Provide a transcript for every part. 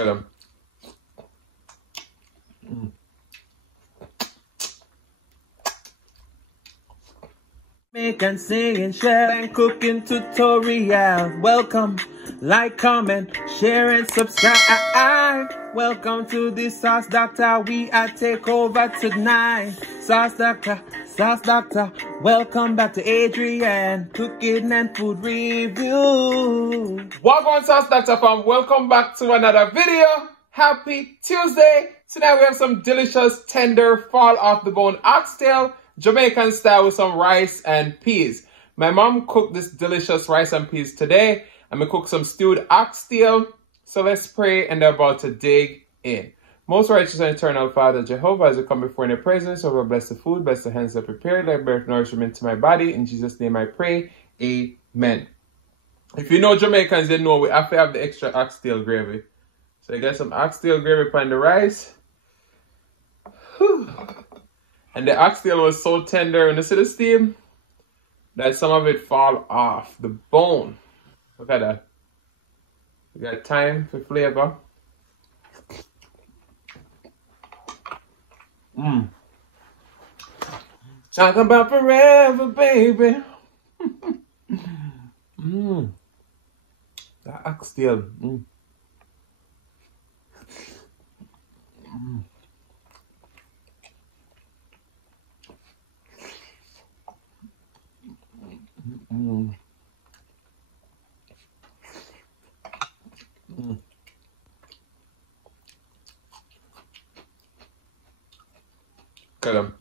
at them. Make and sing and share and cooking tutorial. Welcome, like, comment, share and subscribe. Welcome to the Sauce Doctor. We are take over tonight. Sauce Doctor, Sauce Doctor. Welcome back to Adrian, cooking and food review. Welcome, Sauce Doctor fam. Welcome back to another video. Happy Tuesday. Tonight we have some delicious, tender, fall off the bone oxtail, Jamaican style with some rice and peas. My mom cooked this delicious rice and peas today. I'm gonna cook some stewed oxtail. So let's pray and they're about to dig in. Most righteous and eternal Father Jehovah, as I come before in your presence, over bless the food, bless the hands that prepared, like birth nourishment to my body. In Jesus' name I pray. Amen. If you know Jamaicans, they know we have to have the extra oxtail gravy. So I got some oxtail gravy on the rice. Whew. And the oxtail was so tender in the city steam that some of it fall off the bone. Look at that. We got thyme for flavor. Talk about forever, baby. The oxtail. Cut them.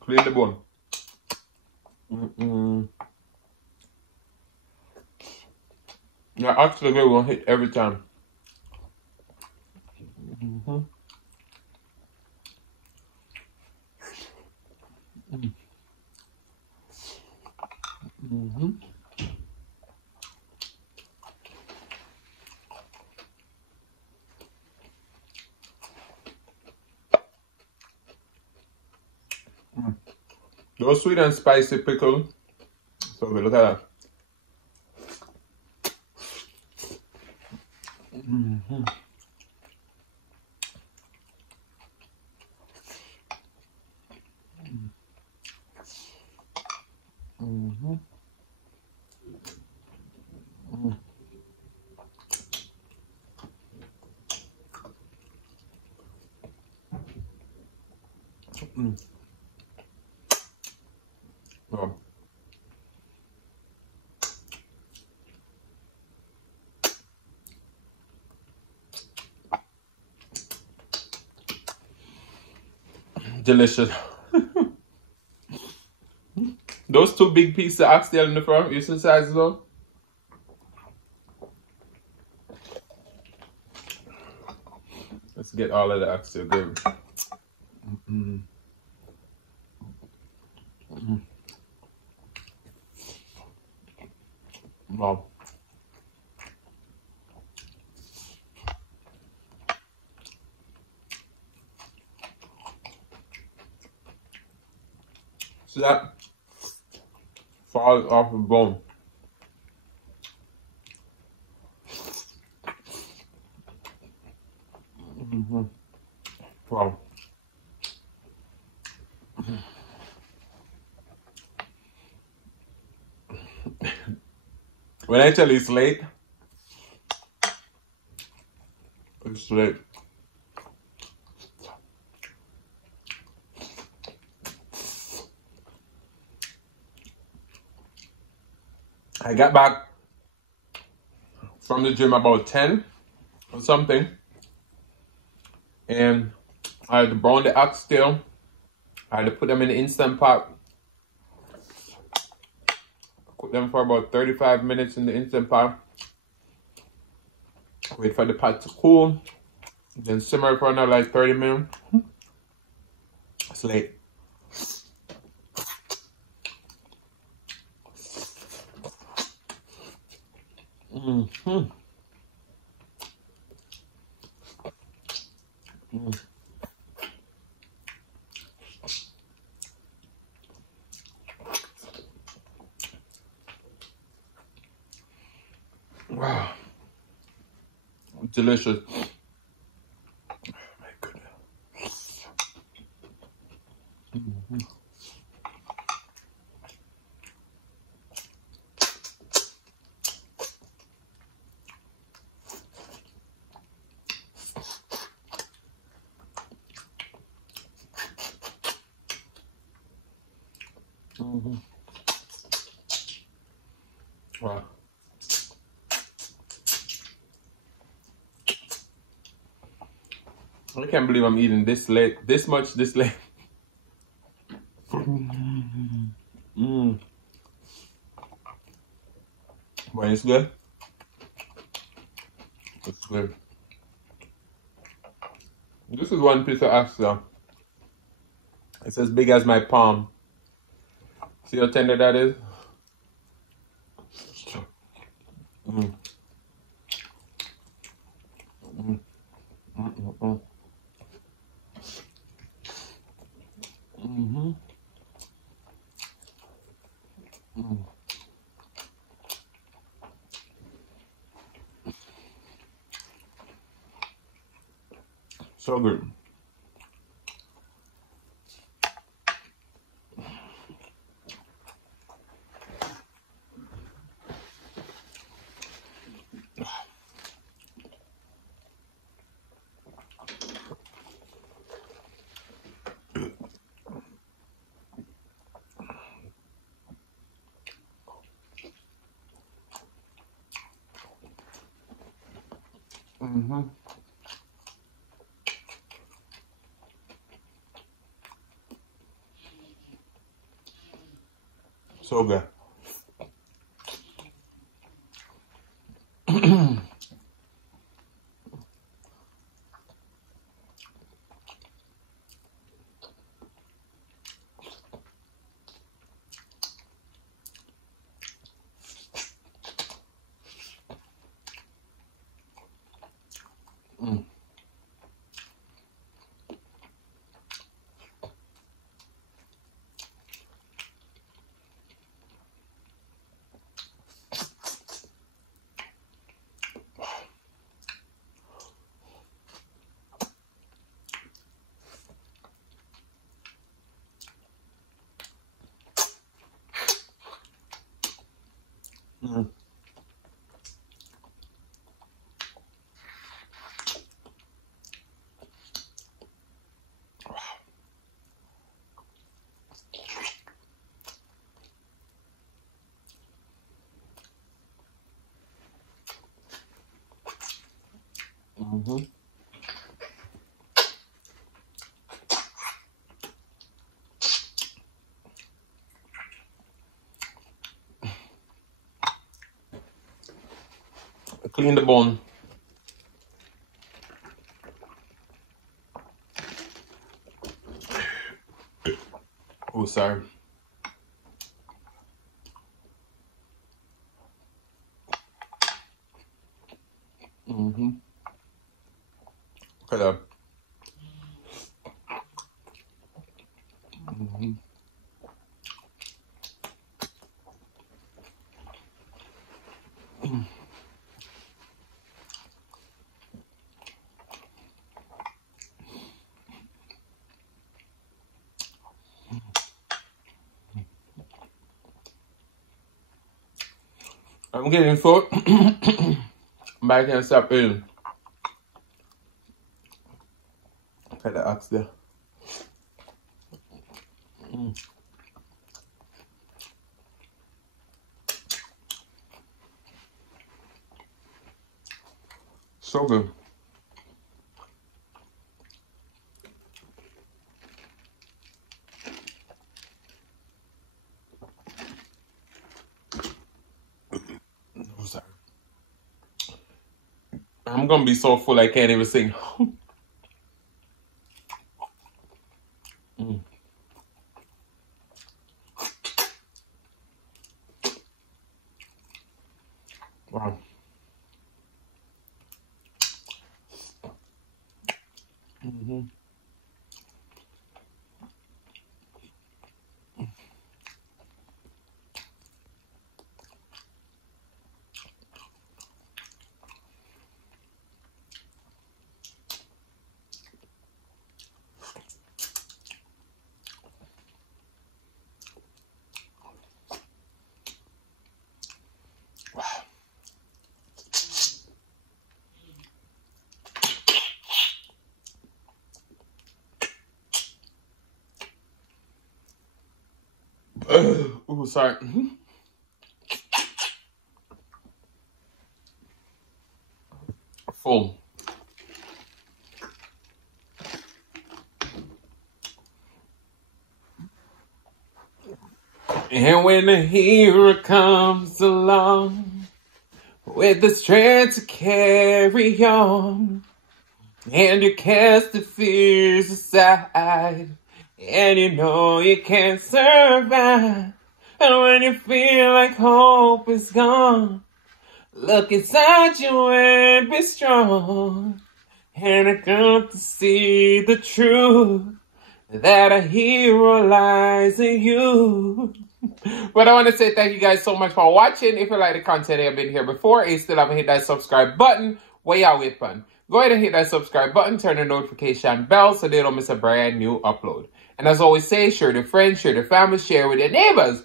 Clean the bone. Yeah, actually, we're gonna hit every time. Those sweet and spicy pickle. So we look at that. Well, delicious. Those two big pieces of oxtail in the front, you see the size as well? Let's get all of the oxtail gravy. Wow. So that falls off the bone. Wow. When I tell you it's late, it's late. I got back from the gym about 10 or something, and I had to brown the oxtail. I had to put them in the Instant Pot. Cook them for about 35 minutes in the Instant Pot. Wait for the pot to cool. Then simmer for another like 30 minutes. It's late. Mm-hmm. Mm. Wow. Delicious. My goodness. Mm-hmm. Mm-hmm. Wow. I can't believe I'm eating this late, this much this late. Mm. But it's good. It's good. This is one piece of oxtail. It's as big as my palm. See how tender that is? Mm. Mm. Mm. Mm. Mm. Mm. So good. Mm-hmm. So good. Mm. Mm. Mm-hmm. Clean the bone. Oh, sorry. Mm-hmm. Look at that. Mm-hmm. I'm getting full, but I can't stop eating. Look at the ox there. Mm. So good. Oh, sorry. I'm gonna be so full I can't even sing. Mm. Wow. sorry. Full. And when the hero comes along with the strength to carry on, and you cast the fears aside, and you know you can't survive, and when you feel like hope is gone, look inside you and be strong, and I come to see the truth, that a hero lies in you. But I want to say thank you guys so much for watching. If you like the content I've been here before, and you still haven't hit that subscribe button, what y'all wait for? Go ahead and hit that subscribe button, turn the notification bell so they don't miss a brand new upload. And as I always say, share to friends, share to family, share with your neighbors.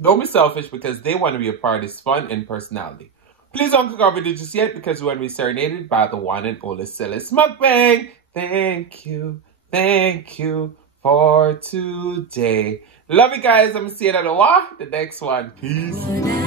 Don't be selfish because they want to be a part of this fun and personality. Please don't click our video just yet because we want to be serenaded by the one and only Celeste Mukbang. Thank you for today. Love you guys. I'm going to see you at the next one. Peace.